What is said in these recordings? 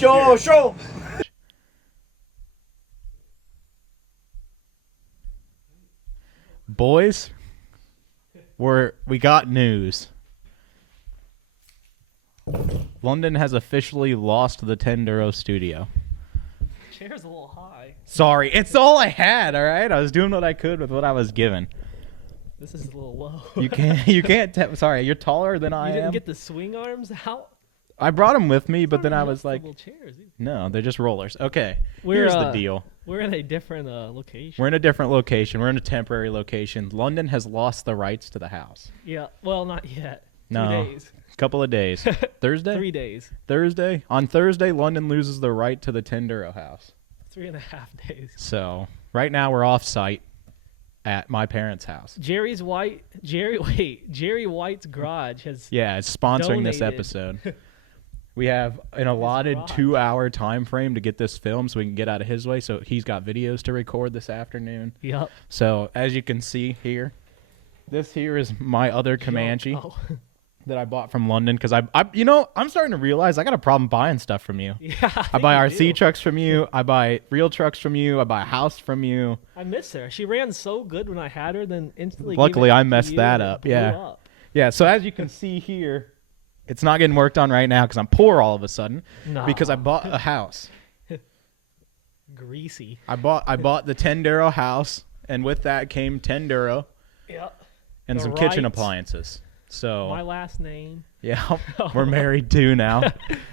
show. Boys, we got news. London has officially lost the Tendero studio. Chair's a little high. Sorry, it's all I had, all right? I was doing what I could with what I was given. This is a little low. You can't sorry, you're taller than I am. You didn't get the swing arms out? I brought them with me, but then I was like, chairs, no, they're just rollers. Okay, here's the deal. We're in a different location. We're in a different location. We're in a temporary location. London has lost the rights to the house. Yeah, well, not yet. No. 2 days. Couple of days. Thursday? 3 days. Thursday? On Thursday, London loses the right to the Tendero house. 3.5 days. So, right now we're off site at my parents' house. Jerry White's garage has it's sponsoring this donated. episode. We have an allotted 2-hour time frame to get this filmed so we can get out of his way. So he's got videos to record this afternoon. Yep. So as you can see here, this here is my other Comanche that I bought from London because I'm starting to realize I got a problem buying stuff from you. Yeah, I buy RC trucks from you. I buy real trucks from you. I buy a house from you. I miss her. She ran so good when I had her, then instantly. Luckily, I messed you that and up. blew Yeah. up. Yeah. So as you can see here, it's not getting worked on right now because I'm poor all of a sudden because I bought a house. Greasy. I bought the Tendero house, and with that came Tendero. Yep. And some kitchen appliances. So my last name. Yeah, we're married too now.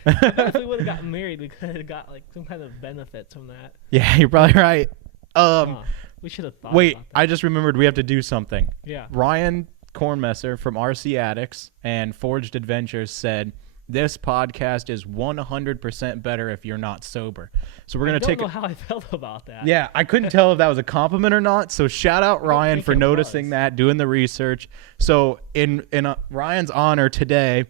If we would have gotten married, we could have got like some kind of benefits from that. Yeah, you're probably right. We should have thought. Wait, about that. I just remembered we have to do something. Yeah. Ryan Kornmesser from RC Addicts and Forged Adventures said this podcast is 100% better if you're not sober. So we're gonna take. I don't know how I felt about that. Yeah, I couldn't tell if that was a compliment or not. So shout out Ryan for noticing that, doing the research. So in Ryan's honor today,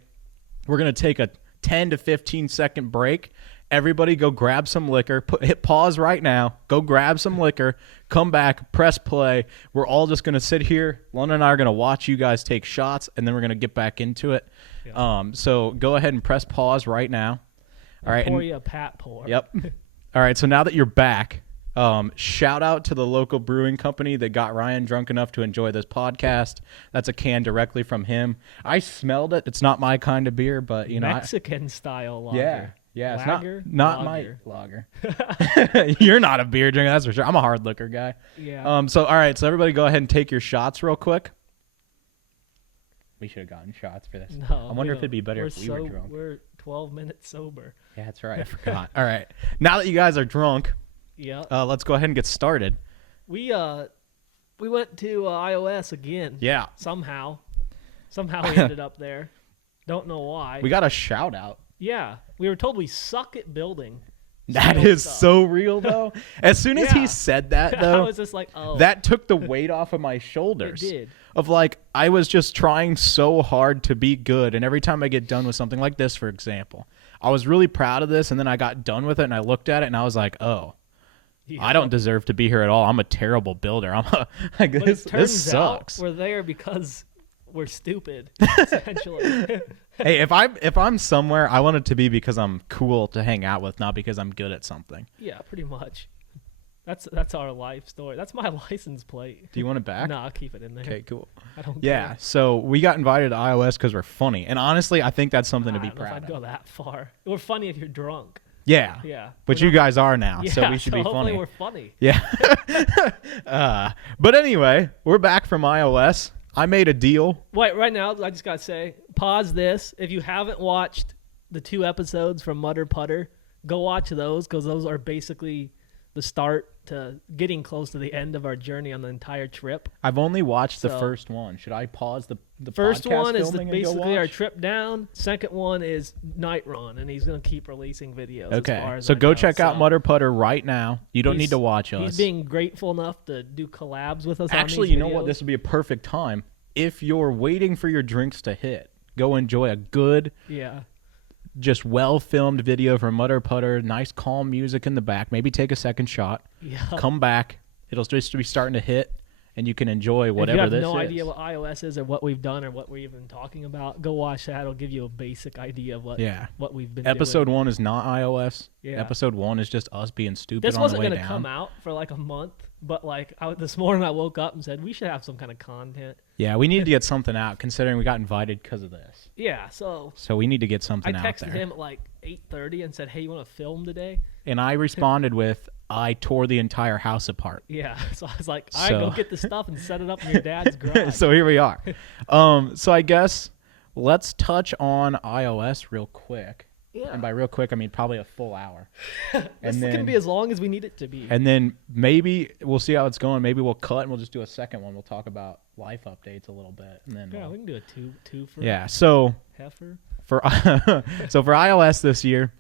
we're gonna take a 10 to 15 second break. Everybody go grab some liquor. Hit pause right now. Go grab some liquor. Come back. Press play. We're all just gonna sit here. London and I are gonna watch you guys take shots, and then we're gonna get back into it. Yeah. So go ahead and press pause right now. All right. Pour you a pat pour. Yep. All right. So now that you're back, shout out to the local brewing company that got Ryan drunk enough to enjoy this podcast. That's a can directly from him. I smelled it. It's not my kind of beer, but Mexican style lager. Yeah. Yeah, lager, it's not my lager. You're not a beer drinker, that's for sure. I'm a hard liquor guy. Yeah. So all right, so everybody go ahead and take your shots real quick. We should have gotten shots for this. No, I wonder if it'd be better if we were drunk. We're 12 minutes sober. Yeah, that's right. I forgot. All right. Now that you guys are drunk, let's go ahead and get started. We went to iOS again. Yeah. Somehow we ended up there. Don't know why. We got a shout out. Yeah. We were told we suck at building. That is so real, though. As soon as he said that, though, I was just like, oh. That took the weight off of my shoulders. It did. Of like, I was just trying so hard to be good. And every time I get done with something like this, for example, I was really proud of this. And then I got done with it and I looked at it and I was like, oh, I don't deserve to be here at all. I'm a terrible builder. This sucks. We're there because we're stupid, essentially. Hey, if I'm somewhere, I want it to be because I'm cool to hang out with, not because I'm good at something. Yeah, pretty much. That's our life story. That's my license plate. Do you want it back? No, I'll keep it in there. Okay, cool. I don't Yeah, care. so we got invited to iOS because we're funny. And honestly, I think that's something to be proud of. I'd go that far. We're funny if you're drunk. Yeah. Yeah. But you guys are now, Yeah, so we should be hopefully funny. we're funny. Yeah. But anyway, we're back from iOS. I made a deal. Wait, right now, I just got to say, pause this. If you haven't watched the 2 episodes from Mutter Putter, go watch those because those are basically the start to getting close to the end of our journey on the entire trip. I've only watched the first one. Should I pause the first podcast one is filming basically our trip down. Second one is Night Run, and he's going to keep releasing videos. Okay, as far as so I go know. check out Mutter Putter right now. You don't need to watch us. He's being grateful enough to do collabs with us. Actually, on these you know what? videos. This would be a perfect time. If you're waiting for your drinks to hit, go enjoy a good, just well-filmed video from Mutter Putter. Nice, calm music in the back. Maybe take a second shot. Yeah. Come back. It'll just be starting to hit. and you can enjoy whatever if you have this no is. idea what iOS is or what we've done or what we're even talking about, go watch that. It'll give you a basic idea of what we've been Episode doing. 1 is not iOS. Yeah. Episode 1 is just us being stupid This on wasn't the way going to down. come out for like a month, but like this morning I woke up and said we should have some kind of content. Yeah, we need to get something out considering we got invited because of this. Yeah, so we need to get something out there. I texted him at like 8:30 and said, "Hey, you want to film today?" And I responded with, "I tore the entire house apart." Yeah, so I was like, "All right, go get the stuff and set it up in your dad's garage." So here we are. So I guess let's touch on iOS real quick. Yeah. And by real quick, I mean probably a full hour. This is going to be as long as we need it to be. And then maybe we'll see how it's going. Maybe we'll cut and we'll just do a second one. We'll talk about life updates a little bit. And then we can do a two for heifer. For so for iOS this year,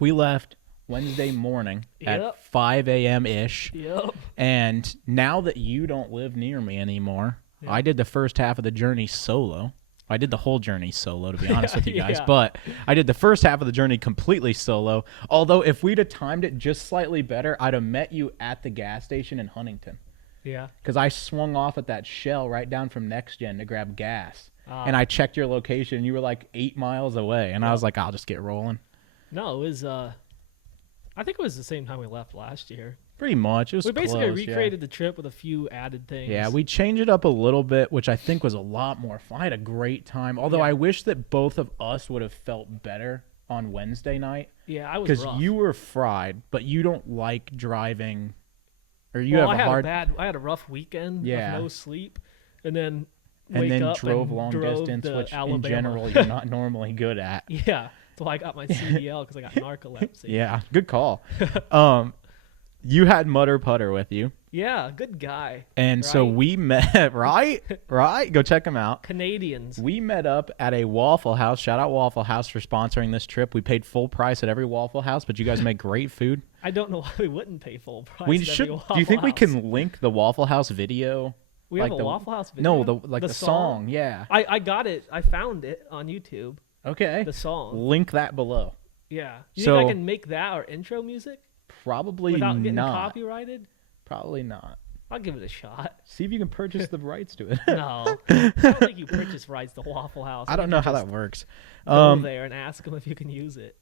we left Wednesday morning at 5 a.m. ish. Yep. And now that you don't live near me anymore, I did the first half of the journey solo. I did the whole journey solo, to be honest with you guys. Yeah. But I did the first half of the journey completely solo. Although if we'd have timed it just slightly better, I'd have met you at the gas station in Huntington. Yeah. Because I swung off at that Shell right down from Next Gen to grab gas. And I checked your location, and you were like 8 miles away. And I was like, I'll just get rolling. No, it was, I think it was the same time we left last year. Pretty much. It was We basically close, recreated the trip with a few added things. Yeah, we changed it up a little bit, which I think was a lot more fun. I had a great time. Although I wish that both of us would have felt better on Wednesday night. Yeah, I was because rough. you were fried, but you don't like driving, or you well, have a hard. I had a rough weekend. Yeah. With no sleep, and then drove long distance, which Alabama. in general you're not normally good at. Yeah, so I got my CDL because I got narcolepsy. Yeah, good call. You had Mutter Putter with you. Yeah, good guy. And so we met, right? Go check him out. Canadians. We met up at a Waffle House. Shout out Waffle House for sponsoring this trip. We paid full price at every Waffle House, but you guys make great food. I don't know why we wouldn't pay full price. We at should. every Do Waffle you think we House. can link the Waffle House video? We have a Waffle House video? No, the song. Yeah. I got it. I found it on YouTube. Okay. The song. Link that below. Yeah. You think I can make that our intro music? Probably without getting not. copyrighted? Probably not. I'll give it a shot. See if you can purchase the rights to it. No. I don't think you purchase rights to Waffle House. I don't know how that works. Go there and ask them if you can use it.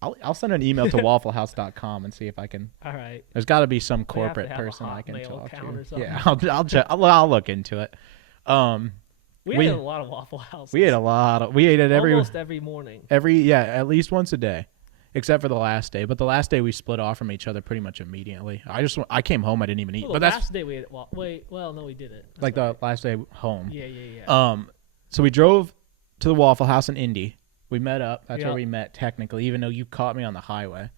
I'll send an email to wafflehouse.com and see if I can. All right. There's got to be some corporate person I can talk to. Yeah, I'll check. I'll look into it. We ate a lot of Waffle Houses. We ate a lot. We ate it almost every morning. At least once a day, except for the last day. But the last day we split off from each other pretty much immediately. I came home. I didn't even eat. Well, the last day we ate. No, we didn't. That's the last day home. Yeah. So we drove to the Waffle House in Indy. We met up. That's where we met technically, even though you caught me on the highway.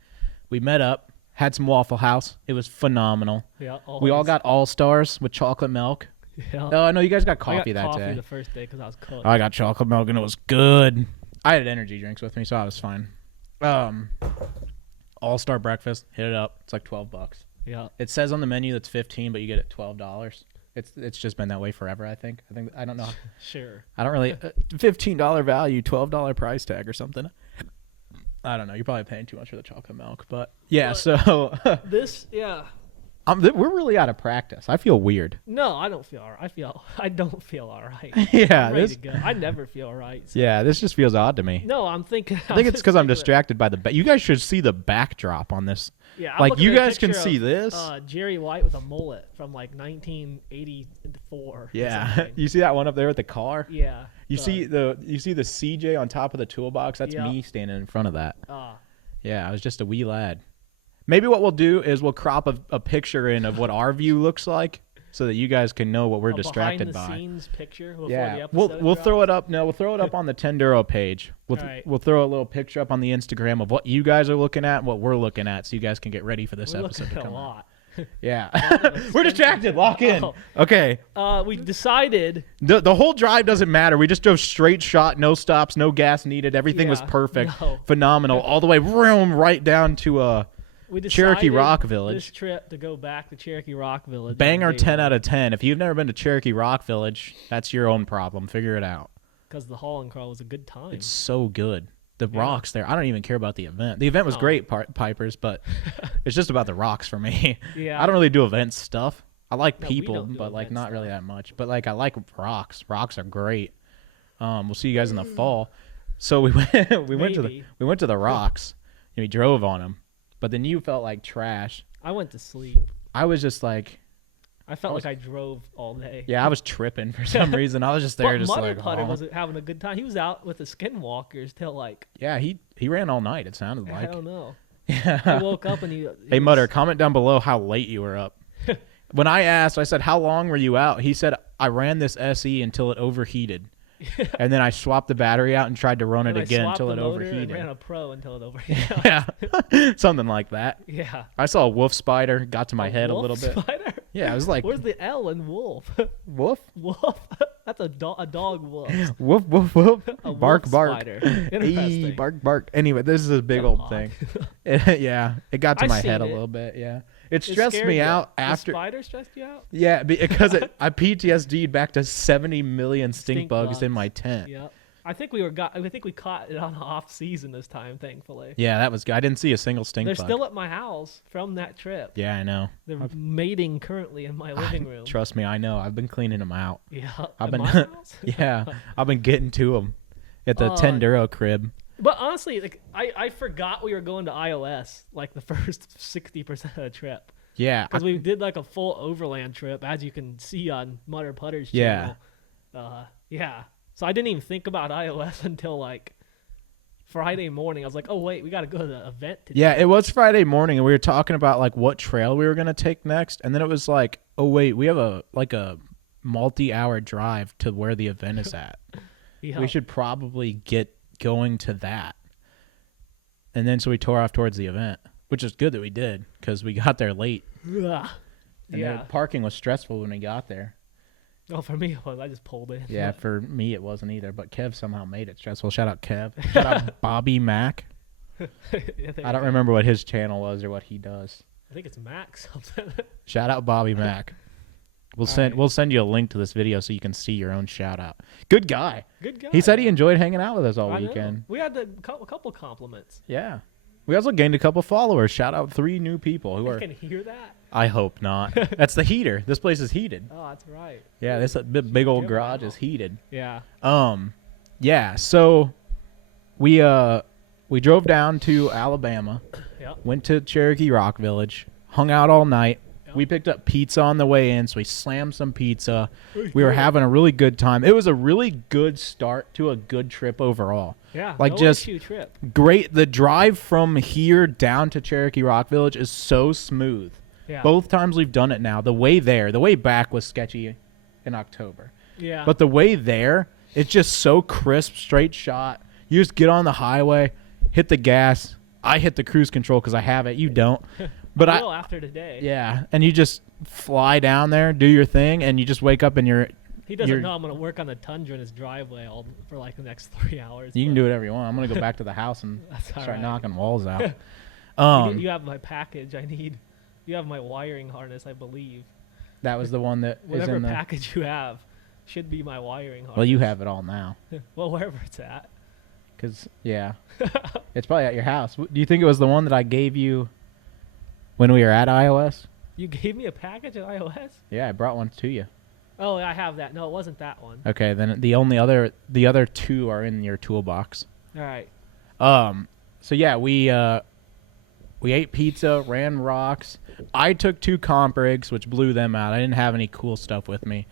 We met up, had some Waffle House. It was phenomenal. Yeah. We all got All-Stars with chocolate milk. Yeah. Oh, no, you guys got coffee I got that day. the first day because I was cooked. I got chocolate milk and it was good. I had energy drinks with me, so I was fine. All-Star breakfast, hit it up. It's like $12. Yeah. It says on the menu that's $15, but you get it $12. It's just been that way forever, I think. I don't know. Sure. I don't really $15 value, $12 price tag or something. I don't know. You're probably paying too much for the chocolate milk, but yeah. So we're really out of practice. I feel weird. No, I don't feel all right. I don't feel all right. Yeah, I'm ready to go. I never feel all right. So. Yeah, this just feels odd to me. No, I'm thinking. I think it's because I'm distracted by the. You guys should see the backdrop on this. Yeah, like you guys can see this. Jerry White with a mullet from like 1984. Yeah, you see that one up there with the car? Yeah. You see the CJ on top of the toolbox? That's me standing in front of that. Yeah, I was just a wee lad. Maybe what we'll do is we'll crop a picture in of what our view looks like, so that you guys can know what we're distracted by. Behind-the-scenes picture before the episode we'll throw it up. No, we'll throw it up on the Tenduro page. We'll throw a little picture up on the Instagram of what you guys are looking at, and what we're looking at, so you guys can get ready for this episode to come out. Yeah, we're distracted. Lock in. Okay. We decided the whole drive doesn't matter. We just drove straight shot, no stops, no gas needed. Everything was perfect, phenomenal, all the way right down to we Cherokee Rock Village. This trip to go back to Cherokee Rock Village. Banger 10 out of 10. If you've never been to Cherokee Rock Village, that's your own problem. Figure it out. Because the haul and crawl was a good time. It's so good. The rocks there. I don't even care about the event. The event was great, Pipers, but it's just about the rocks for me. Yeah. I don't really do event stuff. I like No, we people, don't do but like event not really stuff. that much. But like I like rocks. Rocks are great. We'll see you guys in the fall. So we went Maybe. we went to the rocks and we drove on them. But then you felt like trash. I went to sleep. I was just like, I felt like I drove all day. yeah, I was tripping for some reason. I was just there, But just Mudder like, Putter oh. was having a good time. He was out with the skinwalkers till like Yeah, he ran all night. It sounded I like. don't know. Yeah. I woke up and he Hey, was- Mutter, comment down below how late you were up. When I asked, I said, how long were you out? He said, I ran this SE until it overheated. And then I swapped the battery out and tried to run it and I again swapped until the it motor and overheated. ran a pro until it overheated. Yeah, something like that. Yeah. I saw a wolf spider, got to my head a wolf little bit. Spider? Yeah, I was like, Where's the L in wolf? wolf? Wolf? That's a dog wolf. Woof, woof, woof. A Bark, wolf bark. spider. Hey, Interesting. bark, bark. Anyway, this is a big That's old odd. thing. Yeah, it got to I my seen head a it. little bit. Yeah, it It stressed scared me you. out The after. spider stressed you out? Yeah, because I PTSD'd back to 70 million stink Stink bugs in bugs. my tent. Yep. I think we caught it on off season this time, thankfully. Yeah, that was good. I didn't see a single stink They're bug. still at my house from that trip. Yeah, I know. They're mating currently in my living room. Trust me, I know. I've been cleaning them out. Yeah. I've at been, my house? yeah, I've been getting to them at the Tenduro crib. But honestly, like I forgot we were going to iOS like the first 60% of the trip. Yeah, Because we did like a full overland trip, as you can see on Mutter Putter's Yeah. channel. Yeah. So I didn't even think about iOS until like Friday morning. I was like, oh wait, we got to go to the event today. yeah. It was Friday morning, and we were talking about like what trail we were gonna take next, and then it was like, oh wait, we have a multi-hour drive to where the event is at. Yeah. We should probably get going to that. And then so we tore off towards the event, which is good that we did because we got there late. Ugh. And Yeah. the parking was stressful when we got there. Oh, for me it was. I just pulled in. Yeah, for me it wasn't either, but Kev somehow made it stressful. Shout out Kev. Shout out Bobby Mac. Yeah, there I don't you go. remember what his channel was or what he does. I think it's Max something. Shout out Bobby Mac. We'll send you a link to this video so you can see your own shout out. Good guy. Good guy. He said he enjoyed hanging out with us all I know. weekend. We had a couple compliments. Yeah. We also gained a couple followers. Shout out 3 new people who You are. can hear that? I hope not. That's the heater. This place is heated. Oh, that's right. Yeah, this big old Give garage it is heated. Yeah. Yeah. So we drove down to Alabama, Yep. went to Cherokee Rock Village, hung out all night. Yep. We picked up pizza on the way in, so we slammed some pizza. We were having a really good time. It was a really good start to a good trip overall. Yeah. Like no just issue trip. great. The drive from here down to Cherokee Rock Village is so smooth. Yeah. Both times we've done it now. The way back was sketchy in October. Yeah. But the way there, it's just so crisp, straight shot. You just get on the highway, hit the gas. I hit the cruise control because I have it. You don't. But I will after today. yeah, and you just fly down there, do your thing, and you just wake up and He doesn't you're- know I'm gonna work on the tundra in his driveway for like the next 3 hours. you can but do whatever you want. I'm gonna go back to the house and That's all start right. knocking walls out. You have my package. I need. You have my wiring harness, I believe. That was the one that is Whatever in the. package you have should be my wiring harness. Well, you have it all now, Well, wherever it's at. cause yeah, it's probably at your house. Do you think it was the one that I gave you when we were at iOS? You gave me a package at iOS? Yeah, I brought one to you. Oh, I have that. No, it wasn't that one. Okay, then the other 2 are in your toolbox. All right. So yeah, we ate pizza, ran rocks. I took 2 comp rigs, which blew them out. I didn't have any cool stuff with me.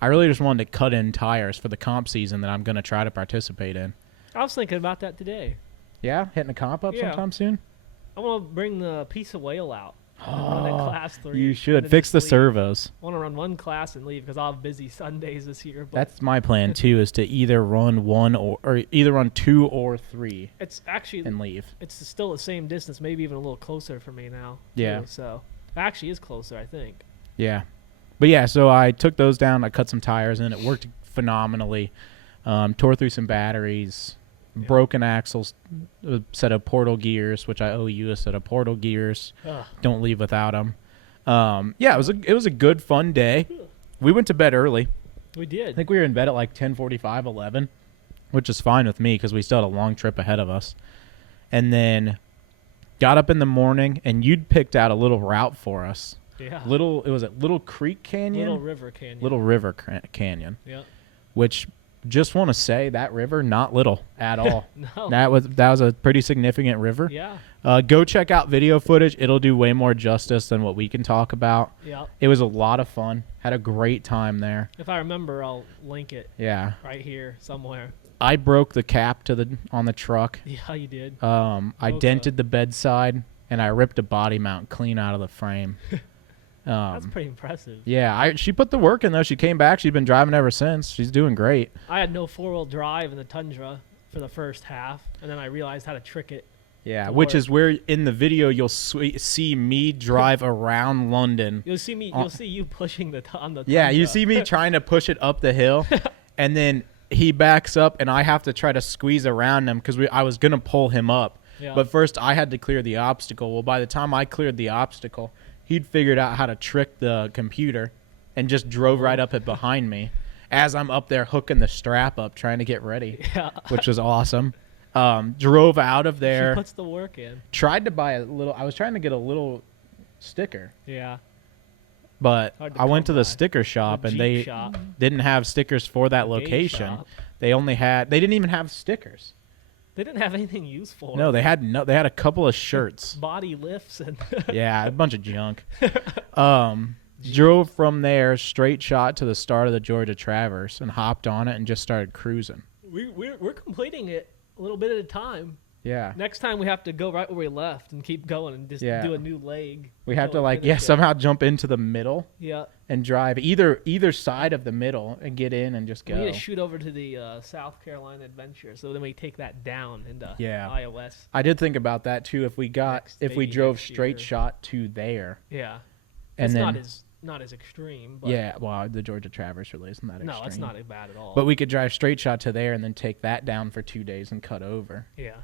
I really just wanted to cut in tires for the comp season that I'm gonna try to participate in. I was thinking about that today. Yeah, hitting a comp up Yeah. sometime soon. I want to bring the piece of whale out. Run that class 3. You and should then fix the just leave. servos. I want to run one class and leave because I'll have busy Sundays this year. But That's my plan too, is to either run 1 or either run 2 or 3 it's actually and leave. it's still the same distance, maybe even a little closer for me now. Yeah. too, so it actually is closer, I think. Yeah. But yeah, so I took those down. I cut some tires in. It worked phenomenally. Tore through some batteries, Yeah. broken axles, a set of portal gears, which I owe you a set of portal gears. Ugh. Don't leave without them. Yeah, it was a good, fun day. We went to bed early. We did. I think we were in bed at like 10:45, 11, which is fine with me because we still had a long trip ahead of us. And then got up in the morning, and you'd picked out a little route for us. Yeah. It was at Little Creek Canyon? Little River Canyon. Little River Canyon. Yeah. Which, just want to say, that river, not little at all. No. That was a pretty significant river. Yeah. Go check out video footage. It'll do way more justice than what we can talk about. Yeah. It was a lot of fun. Had a great time there. If I remember, I'll link it. Yeah. Right here somewhere. I broke the cap on the truck. Yeah, you did. I dented the bedside, and I ripped a body mount clean out of the frame. That's pretty impressive. Yeah, she put the work in, though. She came back. She's been driving ever since. She's doing great. I had no 4-wheel drive in the Tundra for the first half, and then I realized how to trick it. Yeah, which is where in the video you'll see me drive around London. You'll see me. You'll see you pushing on the. Yeah, Tundra. you see me trying to push it up the hill, and then he backs up, and I have to try to squeeze around him because I was gonna pull him up. Yeah. But first, I had to clear the obstacle. Well, by the time I cleared the obstacle, he'd figured out how to trick the computer, and just drove right up it behind me, as I'm up there hooking the strap up, trying to get ready. Yeah. Which was awesome. Drove out of there. She puts the work in. Tried to buy I was trying to get a little sticker. Yeah. But I went to the by. sticker shop, The and Jeep they shop. didn't have stickers for that Gauge location. shop. They didn't even have stickers. They didn't have anything useful. No, they had a couple of shirts. Body lifts and. Yeah, a bunch of junk. Drove from there, straight shot to the start of the Georgia Traverse, and hopped on it and just started cruising. We're completing it a little bit at a time. Yeah. Next time we have to go right where we left and keep going and just do a new leg. We have to somehow jump into the middle. Yeah. And drive either side of the middle and get in and just go. We need to shoot over to the South Carolina Adventure, so then we take that down into iOS. I did think about that too. If we drove straight shot to there. Yeah. And it's then not as extreme. But yeah, well, the Georgia Traverse really isn't that extreme. No, it's not bad at all. But we could drive straight shot to there and then take that down for 2 days and cut over. Yeah.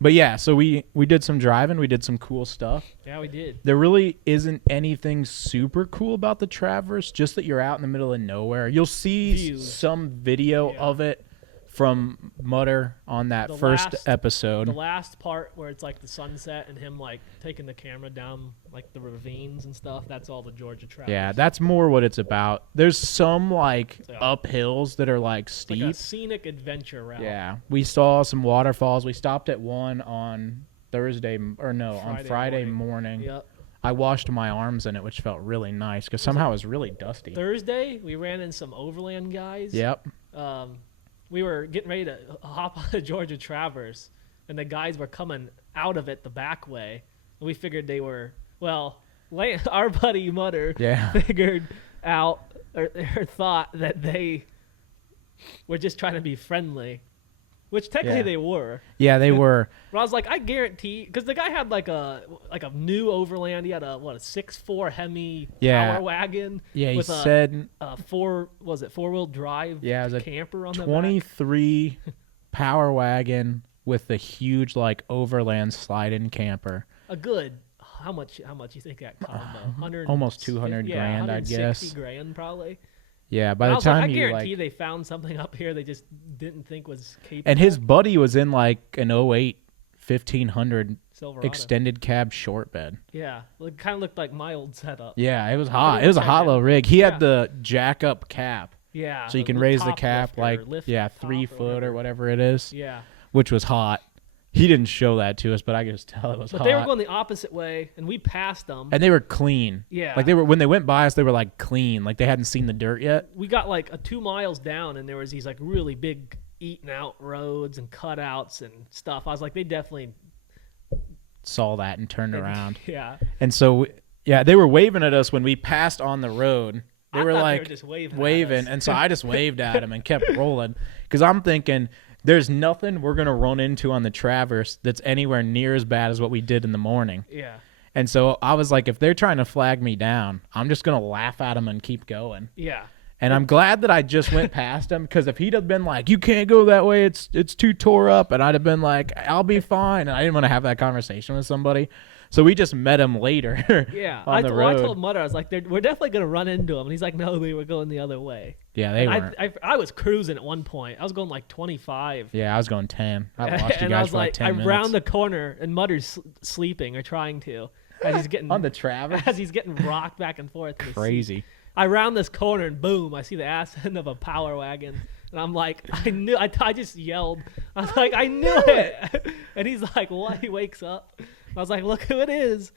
But yeah, so we did some driving. We did some cool stuff. Yeah, we did. There really isn't anything super cool about the Traverse, just that you're out in the middle of nowhere. You'll see some video of it from Mutter on that first episode. The last part where it's like the sunset and him like taking the camera down like the ravines and stuff, that's all the Georgia Traverse. Yeah, that's more what it's about. There's some like uphills that are like steep. Like a scenic adventure route. Yeah. We saw some waterfalls. We stopped at one on Friday morning. Yep. I washed my arms in it, which felt really nice because somehow it was really dusty. Thursday, we ran in some overland guys. Yep. We were getting ready to hop on the Georgia Traverse, and the guys were coming out of it the back way. And we figured they were, our buddy Mutter figured out or thought that they were just trying to be friendly, which technically they were. Yeah, they were. But I was like, I guarantee, because the guy had like a new overland. He had a 6.4 Hemi power wagon. Yeah, he said four-wheel drive. Yeah, it was camper on 23 power wagon with the huge like overland slide-in camper. A good. How much you think that combo? Almost 200 grand, I'd guess. 160 grand probably. Yeah, by the time I guarantee they found something up here they just didn't think was capable. And his buddy was in like an 08 1500 Silverado extended cab short bed. Yeah, it kind of looked like my old setup. Yeah, it was hot. It was a hot little rig. He had the jack up cap. Yeah. So you can raise the cap 3 foot or whatever it is. Yeah. Which was hot. He didn't show that to us, but I could just tell it was hot. But they were going the opposite way, and we passed them. And they were clean. Yeah. Like when they went by us, they were like clean. Like they hadn't seen the dirt yet. We got like 2 miles down, and there was these like really big eaten out roads and cutouts and stuff. I was like, they definitely saw that and turned around. Yeah. And so, they were waving at us when we passed on the road. They were like just waving. And so I just waved at them and kept rolling because I'm thinking, there's nothing we're going to run into on the Traverse that's anywhere near as bad as what we did in the morning. Yeah. And so I was like, if they're trying to flag me down, I'm just going to laugh at them and keep going. Yeah. And I'm glad that I just went past him because if he'd have been like, you can't go that way, it's too tore up, and I'd have been like, I'll be fine. And I didn't want to have that conversation with somebody. So we just met him later. Yeah. on the road. I told Mutter, I was like, we're definitely going to run into him. And he's like, no, we were going the other way. Yeah, they were. I was cruising at one point. I was going like 25. Yeah, I was going 10. I lost you guys for like 10 minutes. I round the corner, and Mutter's sleeping or trying to. as he's getting on the Traverse. as he's getting rocked back and forth. Crazy. I round this corner and boom, I see the ass end of a power wagon. And I'm like, I just yelled. I was like, I knew it. And he's like, what? He wakes up. I was like, look who it is.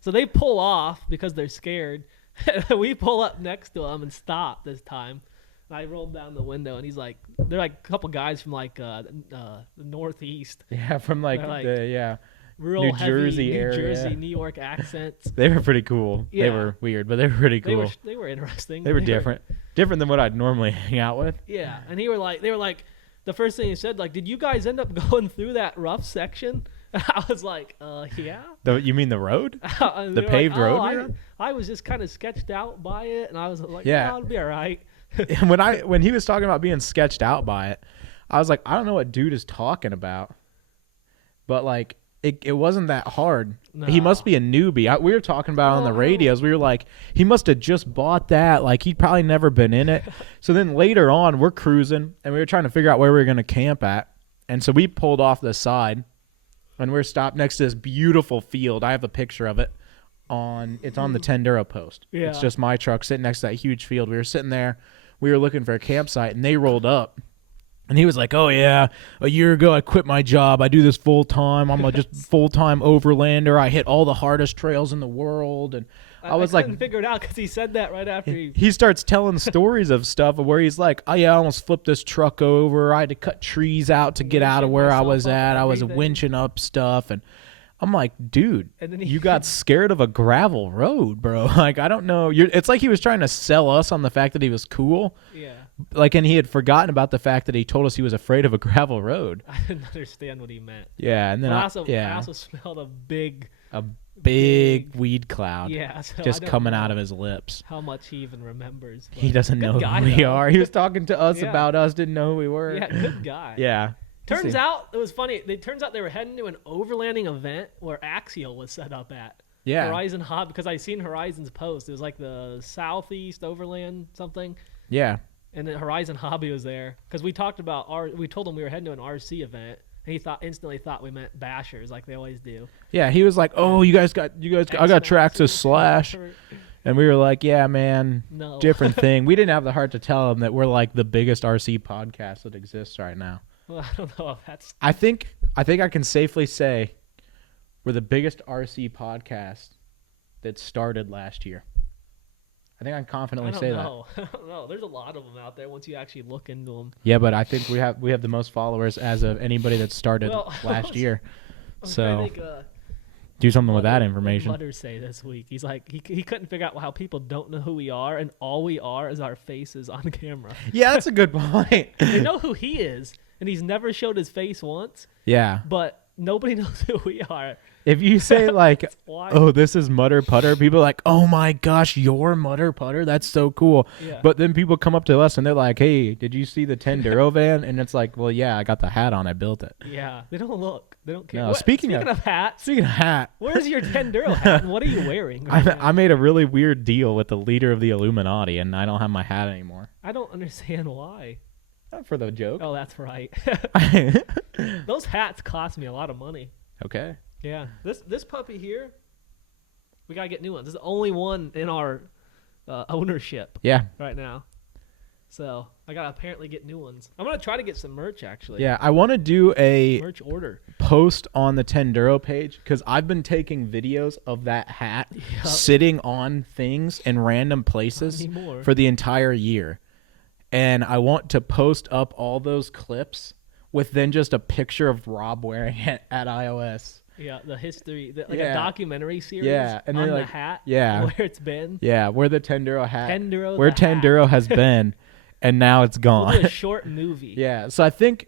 So they pull off because they're scared. We pull up next to him and stop this time. And I rolled down the window and he's like, they're like a couple guys from like the Northeast. Yeah, from like real New heavy Jersey New area. Jersey, New York accents. They were pretty cool. Yeah. They were weird, but they were pretty cool. They were interesting. They were different. Different than what I'd normally hang out with. Yeah, and they were like, the first thing he said, like, did you guys end up going through that rough section? And I was like, yeah. You mean the road? The paved road? I was just kind of sketched out by it, and I was like, yeah, it'll be all right. when he was talking about being sketched out by it, I was like, I don't know what dude is talking about, but like it wasn't that hard. No. He must be a newbie. We were talking about it on the radios. We were like, he must have just bought that. Like he'd probably never been in it. So then later on, we're cruising and we were trying to figure out where we were going to camp at, and so we pulled off the side, and we're stopped next to this beautiful field. I have a picture of it. It's on the Tenduro post. Yeah. It's just my truck sitting next to that huge field. We were sitting there. We were looking for a campsite, and they rolled up. And he was like, oh, yeah, a year ago I quit my job. I do this full-time. I'm a just full-time overlander. I hit all the hardest trails in the world. And I couldn't figure it out because he said that right after he starts telling stories of stuff where he's like, oh, yeah, I almost flipped this truck over. I had to cut trees out to get out of where I was at. I was winching up stuff. And I'm like, dude, you got scared of a gravel road, bro. Like, I don't know. It's like he was trying to sell us on the fact that he was cool. Yeah. Like, and he had forgotten about the fact that he told us he was afraid of a gravel road. I didn't understand what he meant. Yeah, and then I also smelled a big weed cloud. Yeah, so just coming out of his lips. How much he even remembers? He doesn't know who we are. He was talking to us about us. Didn't know who we were. Yeah, good guy. Yeah. Turns out it was funny. Turns out they were heading to an overlanding event where Axial was set up at. Yeah. Horizon Hobby, because I seen Horizon's post. It was like the Southeast Overland something. Yeah. And then Horizon Hobby was there because we talked about we told him we were heading to an RC event, and he instantly thought we meant bashers like they always do. Yeah, he was like, "Oh, you guys got I got Traxxas Slash." And we were like, "Yeah, man, no. Different thing." We didn't have the heart to tell him that we're like the biggest RC podcast that exists right now. Well, I don't know if that's I think I can safely say we're the biggest RC podcast that started last year. I think I can confidently say that. I don't know. There's a lot of them out there once you actually look into them. Yeah, but I think we have the most followers as of anybody that started last year. So do something with that information. What did Mutter say this week? He's like he couldn't figure out how people don't know who we are, and all we are is our faces on camera. Yeah, that's a good point. They know who he is, and he's never showed his face once. Yeah. But nobody knows who we are. If you say like, oh, this is Mutter Putter, people are like, oh my gosh, you're Mutter Putter? That's so cool. Yeah. But then people come up to us and they're like, hey, did you see the Tenduro van? And it's like, well, yeah, I got the hat on. I built it. Yeah. They don't look. They don't care. No, speaking of hat. Speaking of hat. Where's your Tenduro hat? And what are you wearing? I made a really weird deal with the leader of the Illuminati, and I don't have my hat anymore. I don't understand why. Not for the joke. Oh, that's right. Those hats cost me a lot of money. Okay. Yeah. This puppy here, we got to get new ones. This is the only one in our ownership right now. So I got to apparently get new ones. I'm going to try to get some merch, actually. Yeah, I want to do a merch order post on the Tenduro page because I've been taking videos of that hat sitting on things in random places for the entire year. And I want to post up all those clips with then just a picture of Rob wearing it at iOS. Yeah, the history, a documentary series and on then the hat, where it's been. Yeah, where the Tenduro hat, where Tenduro has been, and now it's gone. We'll do a short movie. Yeah, so I think,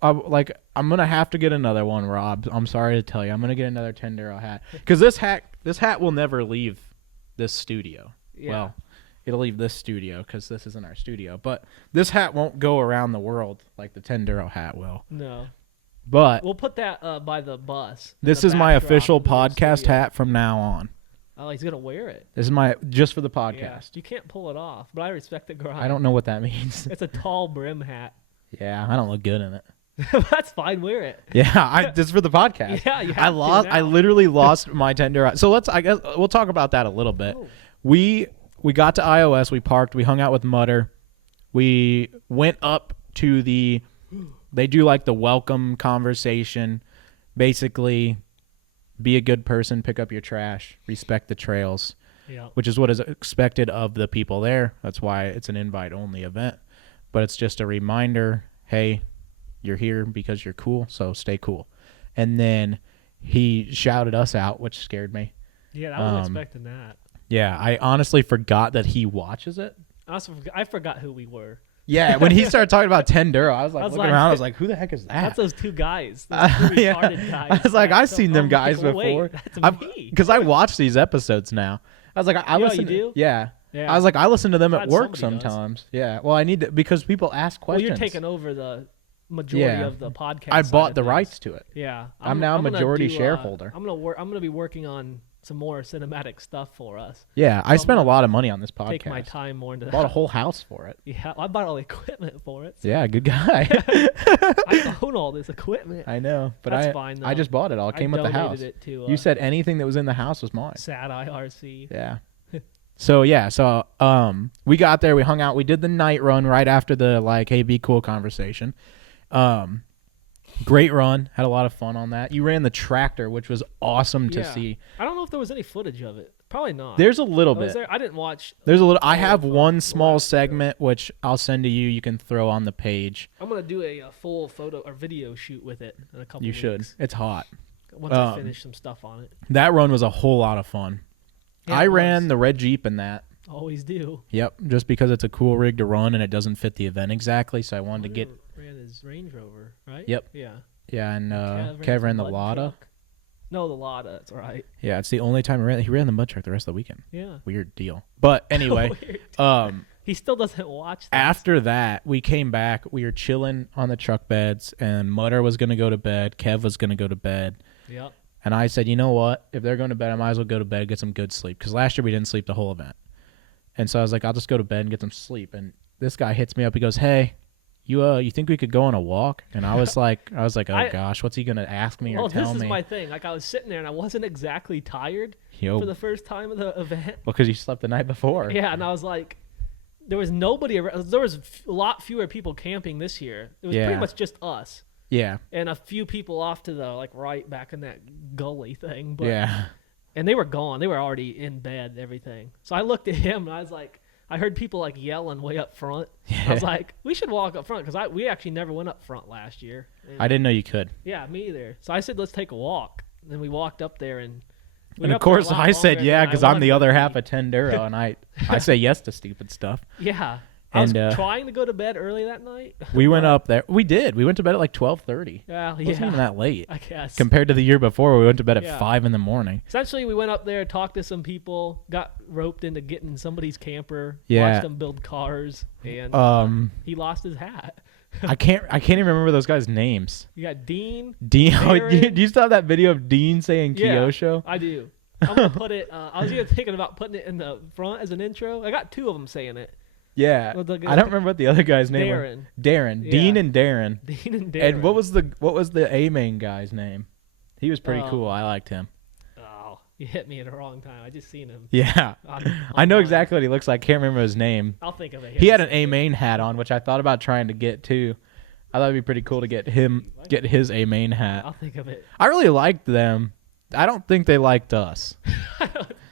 I'm going to have to get another one, Rob. I'm sorry to tell you. I'm going to get another Tenduro hat. Because this hat will never leave this studio. Yeah. Well, it'll leave this studio because this isn't our studio. But this hat won't go around the world like the Tenduro hat will. No. But we'll put that by the bus. This is my official podcast hat from now on. Oh, he's going to wear it. This is just for the podcast. Yeah, you can't pull it off, but I respect the grind. I don't know what that means. It's a tall brim hat. Yeah, I don't look good in it. That's fine. Wear it. Yeah, just for the podcast. Yeah, you have I literally lost my $10. So I guess we'll talk about that a little bit. Oh. We got to iOS, we parked, we hung out with Mutter. We went up to they do like the welcome conversation. Basically, be a good person, pick up your trash, respect the trails. Yeah. Which is what is expected of the people there. That's why it's an invite-only event. But it's just a reminder, hey, you're here because you're cool, so stay cool. And then he shouted us out, which scared me. Yeah, I wasn't expecting that. Yeah, I honestly forgot that he watches it. I forgot who we were. Yeah, when he started talking about Tenduro, I was looking around. I was like, "Who the heck is that?" That's those two guys. Those two retarded guys. I was like, "I've So seen them I'm guys like, before." Wait, that's me. Because I watch these episodes now. I was like, I listen. you do? Yeah. Yeah. I was like, I listen to them at Glad work somebody does. sometimes. Yeah. Well, I need to because people ask Well, questions. you're taking over the majority Yeah. of the podcast. I side bought of the things. rights to it. Yeah, I'm now a gonna majority do, shareholder. I'm gonna be working on some more cinematic stuff for us. Yeah, I So I'm spent a gonna lot of money on this podcast. Take my time more into Bought a that. whole house for it. Yeah, I bought all the equipment for it. Yeah, good guy. I own all this equipment. I know, but That's fine, I though. just bought it all. It came with the donated house. It to, You said anything that was in the house was mine. sad IRC. Yeah. So we got there, we hung out, we did the night run right after the like, hey, be cool conversation. Great run, had a lot of fun on that. You ran the tractor, which was awesome to Yeah. see. I don't know if there was any footage of it. Probably not. There's a little Was bit. there? I didn't watch. There's a little. I have of, one the small last video. segment which I'll send to you. You can throw on the page. I'm gonna do a full photo or video shoot with it in a couple. You weeks. should. It's hot. Once I finish some stuff on it. That run was a whole lot of fun. Yeah, I it ran was. the red Jeep in that. Always do. Yep, just because it's a cool rig to run and it doesn't fit the event exactly, so I wanted to get. Ran his Range Rover, right? Yep. Yeah. Yeah, and Kev Kev ran the the mud Lada. truck. No, the Lada. That's right. Yeah, it's the only time he ran the mud truck the rest of the weekend. Yeah. Weird deal. But anyway, Weird. He still doesn't watch. This. after that, we came back. We were chilling on the truck beds, and Mutter was going to go to bed. Kev was going to go to bed. Yep. And I said, you know what? If they're going to bed, I might as well go to bed, get some good sleep. Because last year we didn't sleep the whole event. And so I was like, I'll just go to bed and get some sleep. And this guy hits me up. He goes, hey, you think we could go on a walk? And I was like, oh gosh, what's he going to ask me or tell me? This is my thing. Like I was sitting there and I wasn't exactly tired Yo. for the first time of the event. Well, because you slept the night before. Yeah, and I was like, there was nobody around. There was a lot fewer people camping this year. It was Yeah. pretty much just us. Yeah. And a few people off to the like right back in that gully thing. But, Yeah. And they were gone. They were already in bed and everything. So I looked at him and I was like, I heard people like yelling way up front. I was like, we should walk up front because we actually never went up front last year. And I didn't know you could. yeah, me either. So I said, let's take a walk. And then we walked up there and. we And were of up there a course, lot I said longer yeah than I because I'm wanted the to other be. half of Tenduro, and I say yes to stupid stuff. Yeah. I was And, trying to go to bed early that night. We went up there. We did. We went to bed at like 12:30. Yeah, It wasn't even that late I guess. compared to the year before. We went to bed at Yeah. 5 in the morning. Essentially, we went up there, talked to some people, got roped into getting in somebody's camper, Yeah. watched them build cars, and he lost his hat. I can't even remember those guys' names. You got Dean. Dean, Aaron. do you still have that video of Dean saying Yeah, Kyosho? I do. I'm gonna put it. I was even thinking about putting it in the front as an intro. I got two of them saying it. Yeah, Well, the I don't remember what the other guy's name was. Darren, Yeah. Dean and Darren. Dean and Darren. And what was the A main guy's name? He was pretty cool. I liked him. Oh, you hit me at the wrong time. I just seen him. Yeah, I know online. exactly what he looks like. Can't remember his name. I'll think of it. He had an A main hat on, which I thought about trying to get too. I thought it'd be pretty cool to get his A main hat. I'll think of it. I really liked them. I don't think they liked us.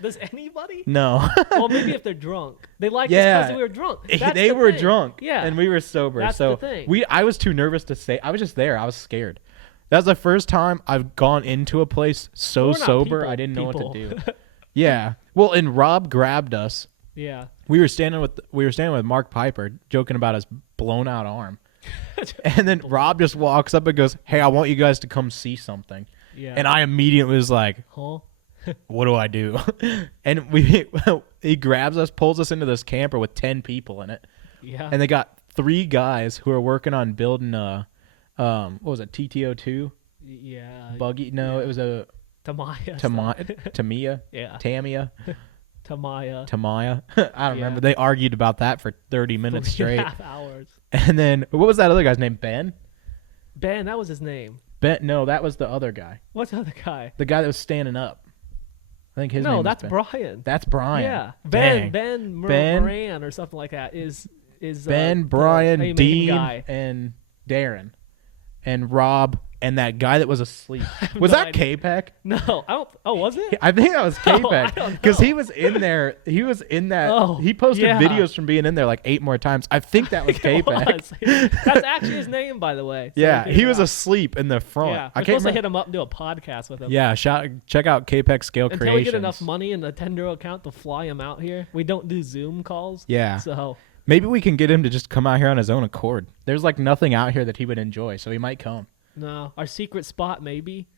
Does anybody? No. Well, maybe if they're drunk. They liked us Yeah. because we were drunk. That's They the were thing. drunk. Yeah. And we were sober. That's so the thing. I was too nervous to say. I was just there. I was scared. That was the first time I've gone into a place so We're not sober people- I didn't know what to people. do. Yeah. Well, and Rob grabbed us. Yeah. We were standing with Mark Piper joking about his blown out arm. And then Rob just walks up and goes, "Hey, I want you guys to come see something." Yeah. And I immediately was like, Huh? what do I do? And he grabs us, pulls us into this camper with 10 people in it. Yeah. And they got 3 guys who are working on building what was it, TTO2? Yeah. Buggy? No, yeah. it was a Tamaya. Tamiya? Yeah. Tamiya? Tamaya. Tamaya? I don't remember. They argued about that for 30 minutes straight. 3.5 hours. And then, what was that other guy's name? Ben? Ben, that was his name. Ben, no, that was the other guy. What's the other guy? The guy that was standing up. I think his name. No, was that's Ben. Brian. That's Brian. Yeah, Dang. Ben Ben- Moran or something like that is Ben, the Brian, main Dean, guy. and Darren, and Rob, and that guy that was asleep. have Was no that idea. K-Pack? No, I don't. Oh, was it? I think that was Oh, I K-Pack don't because know. he was in there. He was in that. Oh, he posted yeah. videos from being in there like 8 more times. I think that was It K-Pack. was. That's actually his name, by the way. So Yeah, I he was figured asleep in the front. Yeah, I we're can't supposed to remember. hit him up and do a podcast with him. Yeah, check out K-Pack Scale Until Creations. we get enough money in the Tendero account to fly him out here. We don't do Zoom calls. Yeah. So Maybe we can get him to just come out here on his own accord. There's like nothing out here that he would enjoy, so he might come. no, our secret spot maybe.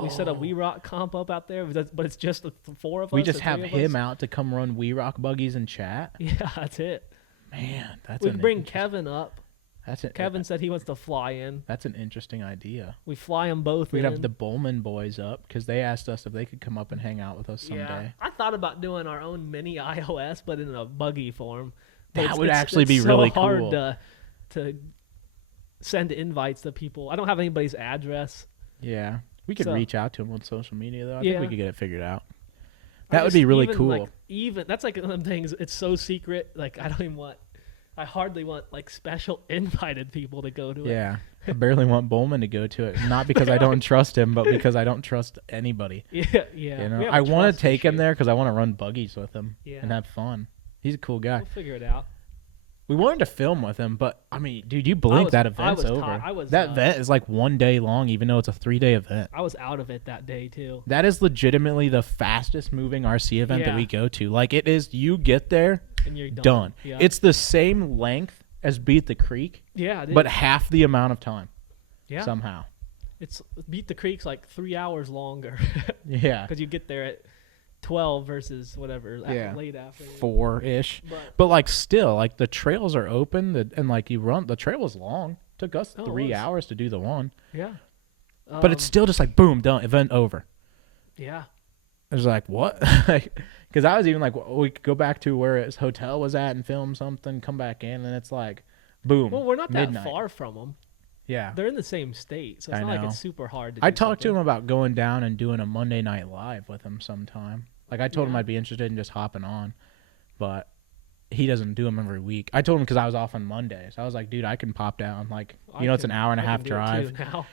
We set a We Rock comp up out there, but it's just the 4 of us. We just or have 3 of him us. out to come run We Rock buggies and chat. Yeah, that's it. Man, that's We an bring interesting- Kevin up. That's it. Kevin said he wants to fly in. That's an interesting idea. We fly them both We'd in. have the Bowman boys up because they asked us if they could come up and hang out with us someday. Yeah, I thought about doing our own mini iOS, but in a buggy form. But That it's- would it's- actually it's be so really hard cool. to send invites to people. I don't have anybody's address. Yeah, we could So- reach out to him on social media though. I Yeah. think we could get it figured out. I That would just- be really even, cool. Like, even that's like one of them things. It's so secret. Like I don't even want. I hardly want like special invited people to go to it. Yeah, I barely want Bowman to go to it. Not because I don't trust him, but because I don't trust anybody. Yeah, yeah. You know, We have I a want trust to take him issue. there because I want to run buggies with him Yeah. and have fun. He's a cool guy. We'll figure it out. We wanted to film with him, but I mean, dude, you blink, that event's over. That event is like 1 day long, even though it's a 3-day event. I was out of it that day too. That is legitimately the fastest moving RC event that Yeah. we go to. Like it is, you get there, And you're done. done. Yeah. It's the same length as Beat the Creek, yeah, it is. but half the amount of time yeah, somehow. it's Beat the Creek's like 3 hours longer Yeah, because you get there at 12 versus whatever Yeah. late afternoon. 4-ish. But But like still, like the trails are open and like you run. The trail was long. Took us Oh, it 3 was. hours to do the one, yeah, but it's still just like boom, done, event over. yeah. I was like, what? Because I was even like, we could go back to where his hotel was at and film something, come back in, and it's like, boom. Well, we're not midnight. that far from them. Yeah. They're in the same state, so it's I not like know. it's super hard to I do talked to him something. about going down and doing a Monday Night Live with him sometime. Like, I told him Yeah. I'd be interested in just hopping on, but he doesn't do them every week. I told him because I was off on Mondays. I was like, dude, I can pop down. Like, I it's an can- hour and a I can half do it drive. too now.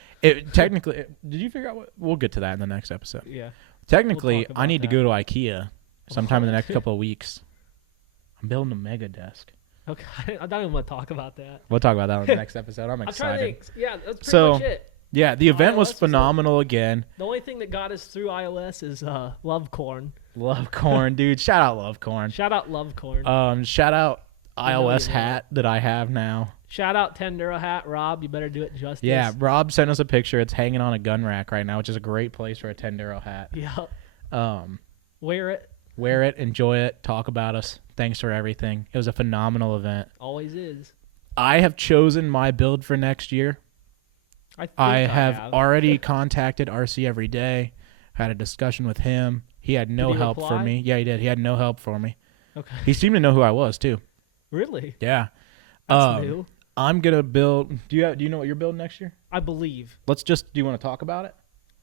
Technically, did you figure out what? We'll get to that in the next episode. Yeah. Technically, talk I about need to that. go to IKEA sometime in the next What? couple of weeks. I'm building a mega desk. Okay, I don't even want to talk about that. We'll talk about that in the next episode. I'm I'm trying to excited. think. Yeah, that's pretty So- much it. Yeah, the event was iOS was it? phenomenal again. The only thing that got us through iOS is Love Corn. Love Corn, dude. Shout out Love Corn. Shout out Love Corn. Shout out know iOS you know. hat that I have now. Shout out Tendero hat, Rob. You better do it justice. Yeah, Rob sent us a picture. It's hanging on a gun rack right now, which is a great place for a Tendero hat. Yeah. Um, Wear it. wear it, enjoy it, talk about us. Thanks for everything. It was a phenomenal event. Always is. I have chosen my build for next year. I think I have have. already contacted RC every day, had a discussion with him. He had no Did he help for reply? me. Yeah, he did. He had no help for me. Okay. He seemed to know who I was too. Really? Yeah. That's new. I'm gonna build. Do you know what you're building next year? I believe. Let's just. Do you want to talk about it?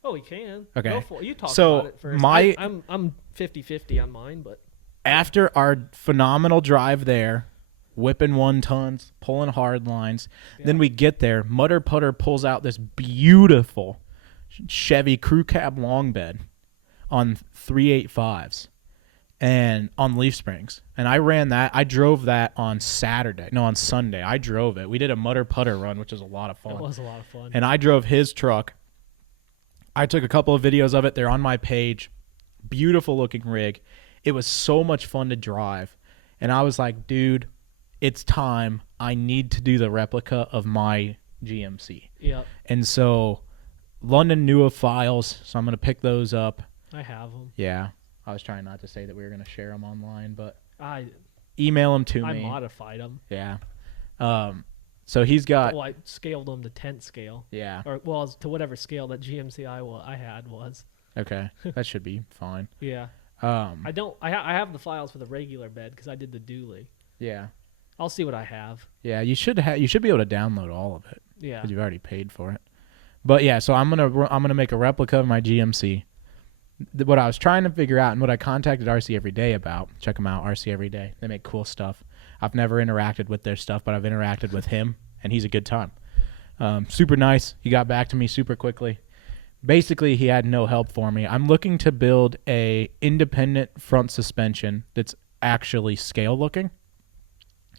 Oh, we can. Okay. Go for it. You talk So, about it first. my- I'm 50-50 on mine, but After our phenomenal drive there, whipping 1 tons, pulling hard lines, then Yeah. we get there. Mutter Putter pulls out this beautiful Chevy crew cab long bed on 385s and on leaf springs. And I ran that. I drove that on Sunday. I drove it. We did a Mutter Putter run, which was a lot of fun. it was a lot of fun. And I drove his truck. I took a couple of videos of it. They're on my page. Beautiful looking rig. It was so much fun to drive. And I was like, dude, it's time. I need to do the replica of my GMC. Yeah, And so London knew of files, so I'm going to pick those up. I have them. Yeah. I was trying not to say that we were going to share them online, but I email them to I me. modified them. Yeah. So he's got, Well, I scaled them to 10th scale, yeah. or well, to whatever scale that GMC I had was. Okay. That should be fine. Yeah, I don't. I have the files for the regular bed because I did the dually. Yeah. I'll see what I have. Yeah, you should be able to download all of it. Yeah. because you've already paid for it. But yeah, so I'm gonna make a replica of my GMC. What I was trying to figure out and what I contacted RC Every Day about, check them out, RC Every Day. They make cool stuff. I've never interacted with their stuff, but I've interacted with him, and he's a good time. Super nice. He got back to me super quickly. Basically, he had no help for me. I'm looking to build a independent front suspension that's actually scale looking,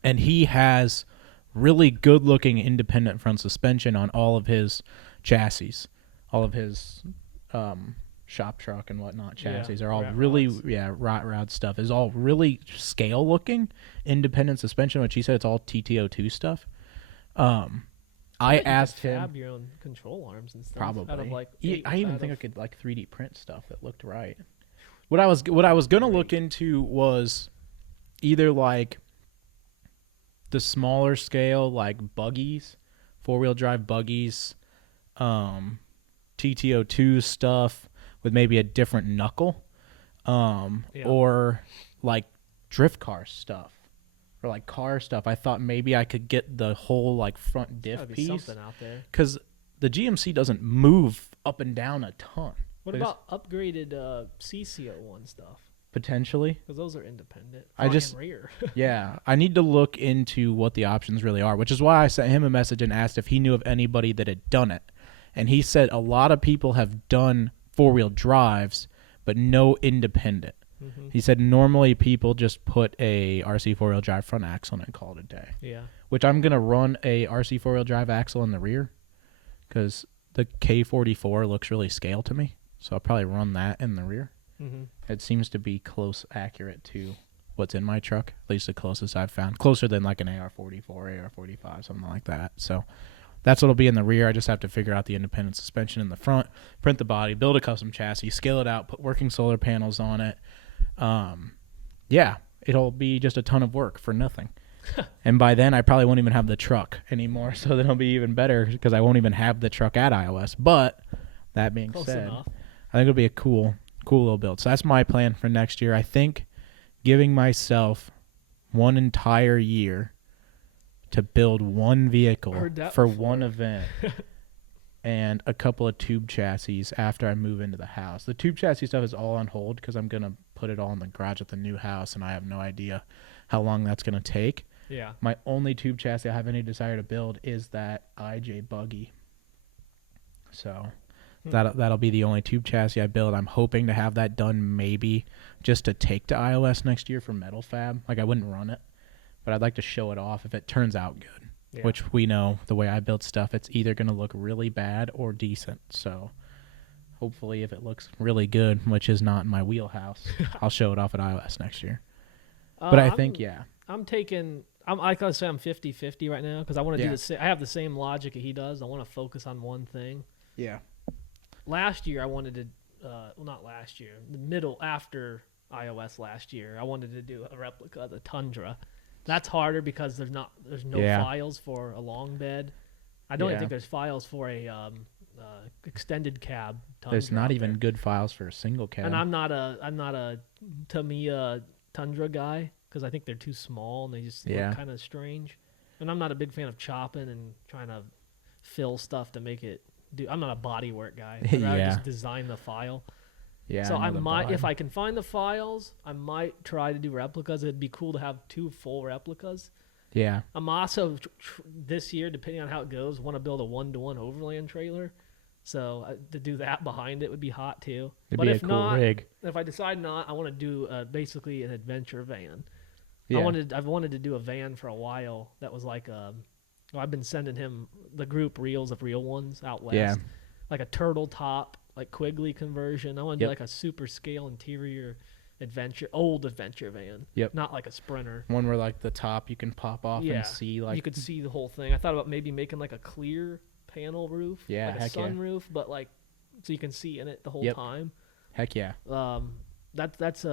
and he has really good looking independent front suspension on all of his chassis. All of his shop truck and whatnot chassis are all really rot rod stuff is all really scale looking independent suspension, which he said it's all TTO2 stuff. I asked him fab your own control arms and stuff. Probably. Out of like I even think I could like 3D print stuff that looked right. What I was gonna look into was either like the smaller scale like buggies, 4-wheel drive buggies, TTO2 stuff with maybe a different knuckle, or like drift car stuff. Or like car stuff. I thought maybe I could get the whole like front diff piece. Something out there. Because the GMC doesn't move up and down a ton. What about upgraded CC01 stuff? Potentially. Because those are independent. I just and rear. Yeah, I need to look into what the options really are, which is why I sent him a message and asked if he knew of anybody that had done it. And he said a lot of people have done 4-wheel drives, but no independent. Mm-hmm. He said normally people just put a RC 4-wheel drive front axle and call it a day. Yeah. Which I'm going to run a RC 4-wheel drive axle in the rear because the K44 looks really scale to me. So I'll probably run that in the rear. Mm-hmm. It seems to be close, accurate to what's in my truck, at least the closest I've found. Closer than like an AR44, AR45, something like that. So that's what'll be in the rear. I just have to figure out the independent suspension in the front, print the body, build a custom chassis, scale it out, put working solar panels on it. Yeah, it'll be just a ton of work for nothing. And by then I probably won't even have the truck anymore, so that'll be even better because I won't even have the truck at iOS. But that being said, I think it'll be a cool little build. So that's my plan for next year. I think giving myself one entire year to build one vehicle for one event and a couple of tube chassis after I move into the house. The tube chassis stuff is all on hold because I'm going to put it all in the garage at the new house, and I have no idea how long that's going to take. Yeah. My only tube chassis I have any desire to build is that IJ buggy. So that'll be the only tube chassis I build. I'm hoping to have that done maybe just to take to iOS next year for Metal Fab. Like I wouldn't run it, but I'd like to show it off if it turns out good. Yeah. Which we know the way I build stuff, it's either going to look really bad or decent. So hopefully if it looks really good, which is not in my wheelhouse, I'll show it off at iOS next year. But I think, I'm 50-50 right now because I want to do I have the same logic that he does. I want to focus on one thing. Yeah. Last year I wanted to, not last year, the middle after iOS last year, I wanted to do a replica of the Tundra. That's harder because there's no files for a long bed. I don't even think there's files for a extended cab Tundra. There's not even good files for a single cab. And I'm not a Tamiya Tundra guy because I think they're too small and they just look kind of strange. And I'm not a big fan of chopping and trying to fill stuff to make it do. I'm not a bodywork guy. I'd rather just design the file. Yeah. So I might, if I can find the files, I might try to do replicas. It'd be cool to have 2 full replicas. Yeah. I'm also this year, depending on how it goes, want to build a 1-to-1 overland trailer. So to do that behind it would be hot too. It'd be a cool rig. If I decide not, I want to do basically an adventure van. Yeah. I've wanted to do a van for a while. That was like I've been sending him the group reels of real ones out west. Yeah. Like a turtle top, like Quigley conversion. I want to do like a super scale interior old adventure van. Yep. Not like a Sprinter. One where like the top you can pop off and see like you could see the whole thing. I thought about maybe making like a clear panel roof. Yeah, like a sunroof, but like so you can see in it the whole time. Heck yeah. That's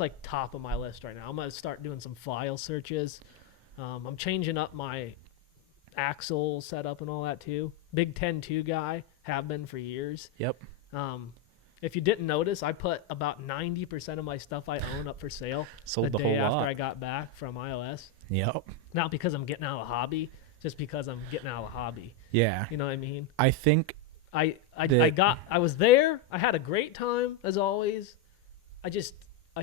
like top of my list right now. I'm gonna start doing some file searches. I'm changing up my axle setup and all that too. Big 10-2 guy, have been for years. Yep. If you didn't notice, I put about 90% of my stuff I own up for sale Sold the day whole after lot. I got back from iOS. Yep. Not because I'm getting out of the hobby, just because I'm getting out of the hobby. Yeah. You know what I mean? I think I was there. I had a great time as always. I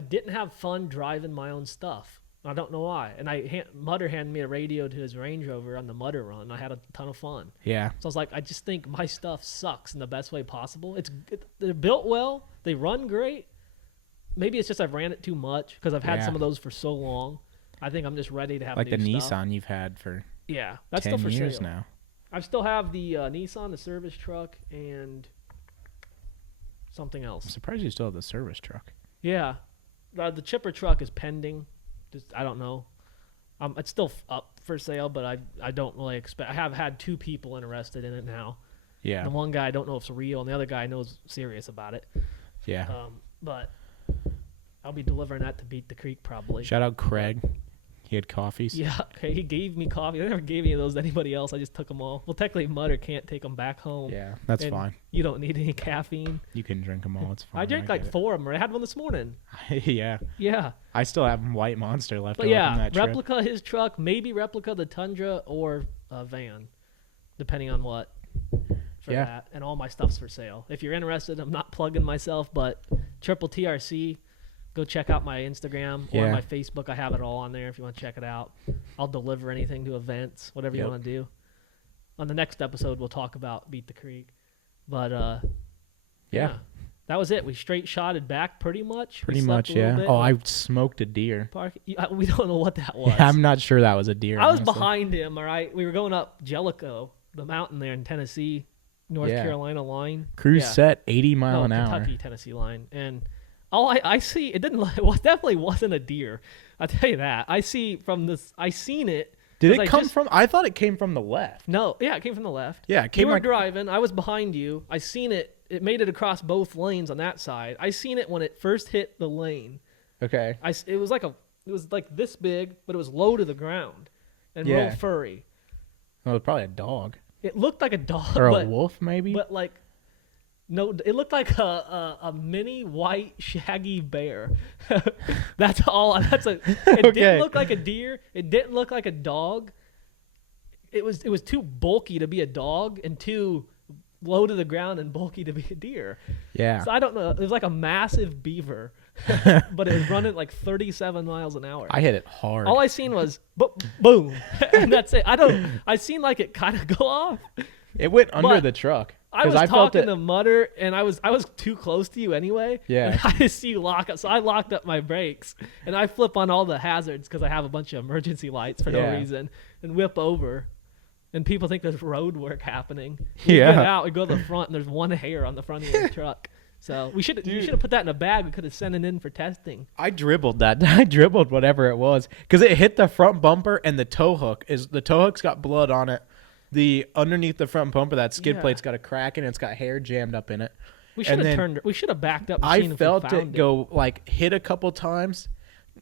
didn't have fun driving my own stuff. I don't know why. And Mutter handed me a radio to his Range Rover on the Mutter run. I had a ton of fun. Yeah. So I was like, I just think my stuff sucks in the best way possible. They're built well. They run great. Maybe it's just I've ran it too much because I've had some of those for so long. I think I'm just ready to have like new the stuff. Nissan you've had for that's 10 still for years sale. now. I still have the Nissan, the service truck, and something I'm else. surprised you still have the service truck. Yeah. The chipper truck is pending. Just I don't know. It's still up for sale, but I don't really expect. I have had 2 people interested in it now. Yeah. The one guy I don't know if it's real, and the other guy I know is serious about it. Yeah. But I'll be delivering that to Beat the Creek probably. Shout out Craig. He had coffees. Yeah, okay, he gave me coffee. I never gave any of those to anybody else. I just took them all. Well, technically, Mutter can't take them back home. Yeah, that's fine. You don't need any caffeine. You can drink them all. It's fine. I drank like 4 of them. I had one this morning. Yeah. Yeah. I still have White Monster left But over from yeah, that trip. replica his truck, maybe replica the Tundra or a van, depending on what. For that. And all my stuff's for sale. If you're interested, I'm not plugging myself, but Triple TRC. Go check out my Instagram or my Facebook. I have it all on there if you want to check it out. I'll deliver anything to events, whatever you want to do. On the next episode, we'll talk about Beat the Creek. But, yeah. That was it. We straight shotted back pretty much. Pretty much, yeah. Oh, I smoked a deer. We don't know what that was. Yeah, I'm not sure that was a deer. I was behind him, all right? We were going up Jellicoe, the mountain there in Tennessee, North Carolina line. Cruise set 80 mile an hour. Kentucky, Tennessee line. And all I see, it definitely wasn't a deer. I'll tell you that. I see from this, I seen it. Did it come from, I thought it came from the left. No, it came from the left. Yeah, it came You were driving, I was behind you. I seen it. It made it across both lanes on that side. I seen it when it first hit the lane. Okay. It was like this big, but it was low to the ground and real furry. Oh, it was probably a dog. It looked like a dog. Or a wolf, maybe? But like, no, it looked like a mini white shaggy bear. That's all. It didn't look like a deer. It didn't look like a dog. It was too bulky to be a dog and too low to the ground and bulky to be a deer. Yeah. So I don't know. It was like a massive beaver, but it was running like 37 miles an hour. I hit it hard. All I seen was boom, and that's it. I seen like it kind of go off. It went under the truck. I was talking to Mutter, and I was too close to you anyway. Yeah. And I just see you lock up, so I locked up my brakes, and I flip on all the hazards because I have a bunch of emergency lights for no reason, and whip over. And people think there's road work happening. We get out, we go to the front, and there's one hair on the front of your truck. So you should have put that in a bag. We could have sent it in for testing. I dribbled that. I dribbled whatever it was because it hit the front bumper and the tow hook's got blood on it. The underneath the front bumper, that skid plate's got a crack in it. It's got hair jammed up in it. We should have backed up. I felt it go like hit a couple times.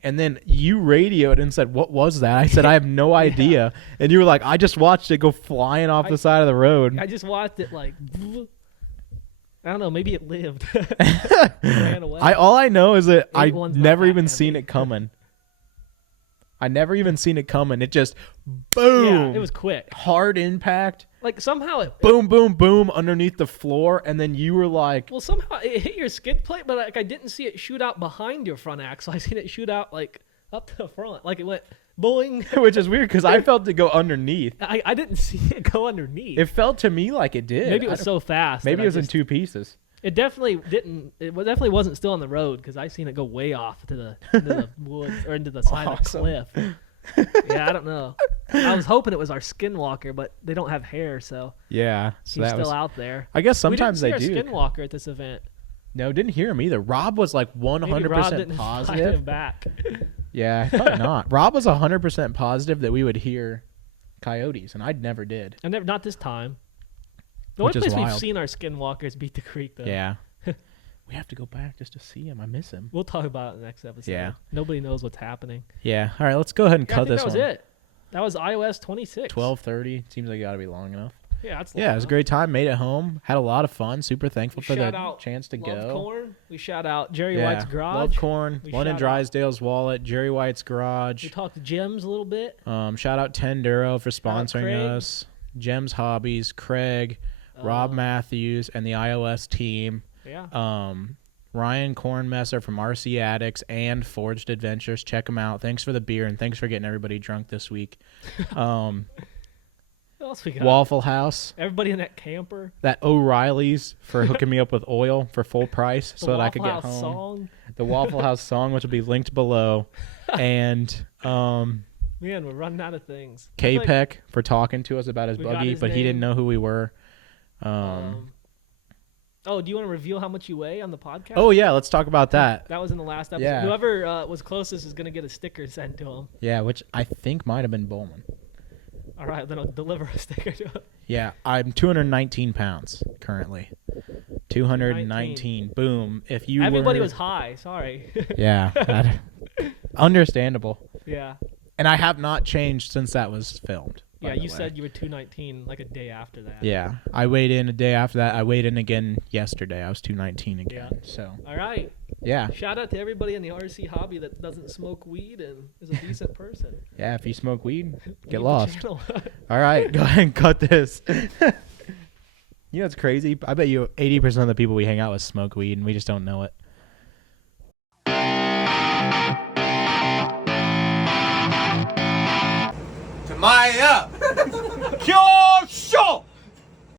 And then you radioed and said, "What was that?" I said, "I have no idea." And you were like, "I just watched it go flying off the side of the road." I just watched it like, I don't know, maybe it lived. Ran away. All I know is that I never even seen it coming. I never even seen it coming. It just boom. Yeah, it was quick. Hard impact. Like somehow it boom, boom, boom underneath the floor, and then you were like, well, somehow it hit your skid plate, but like I didn't see it shoot out behind your front axle. I seen it shoot out like up to the front, like it went boing. Which is weird because I felt it go underneath. I didn't see it go underneath. It felt to me like it did. Maybe it was so fast. Maybe it was in 2 pieces. It definitely didn't. It definitely wasn't still on the road because I seen it go way off into the woods or into the side of the cliff. Yeah, I don't know. I was hoping it was our skinwalker, but they don't have hair, so yeah, so he's still out there. I guess sometimes we didn't they see do. Our skinwalker at this event. No, didn't hear him either. Rob was like 100% positive. Him back. Yeah, probably not. Rob was 100% positive that we would hear coyotes, and I never did. I never, not this time. The only place we've seen our skinwalker is Beat the Creek, though. Yeah. We have to go back just to see him. I miss him. We'll talk about it in the next episode. Yeah. Nobody knows what's happening. Yeah. All right, let's go ahead and cut this one. That was it. That was iOS 26. 12:30. Seems like it got to be long enough. Yeah, that's Yeah, it was a great time. Made it home. Had a lot of fun. Super thankful for the chance to Love go. Corn. We shout out Jerry White's Garage. Love Corn. We London shout Drysdale's Wallet. Jerry White's Garage. We talked to Gems a little bit. Shout out Tenduro for out sponsoring Craig. us. Gems Hobbies, Craig, Rob Matthews, and the iOS team. Yeah. Ryan Kornmesser from RC Addicts and Forged Adventures. Check them out. Thanks for the beer and thanks for getting everybody drunk this week. What else we got? Waffle House. Everybody in that camper. That O'Reilly's for hooking me up with oil for full price so that I could get home. Song. The Waffle House song, which will be linked below. And man, we're running out of things. K-Peck for talking to us about his buggy, but he didn't know who we were. Oh, do you want to reveal how much you weigh on the podcast? Oh, yeah, let's talk about that. That was in the last episode. Yeah. Whoever was closest is going to get a sticker sent to him. Yeah, which I think might have been Bowman. All right, then I'll deliver a sticker to him. Yeah, I'm 219 pounds currently. 219. Boom. If you Everybody was high. Sorry. Yeah. Understandable. Yeah. And I have not changed since that was filmed. Yeah, you said you were 219 like a day after that. Yeah. I weighed in a day after that. I weighed in again yesterday. I was 219 again. Yeah. So. All right. Yeah. Shout out to everybody in the RC hobby that doesn't smoke weed and is a decent person. Yeah, if you smoke weed, get Leave lost. All right, go ahead and cut this. You know what's crazy? I bet you 80% of the people we hang out with smoke weed and we just don't know it. Maya! Kyosho!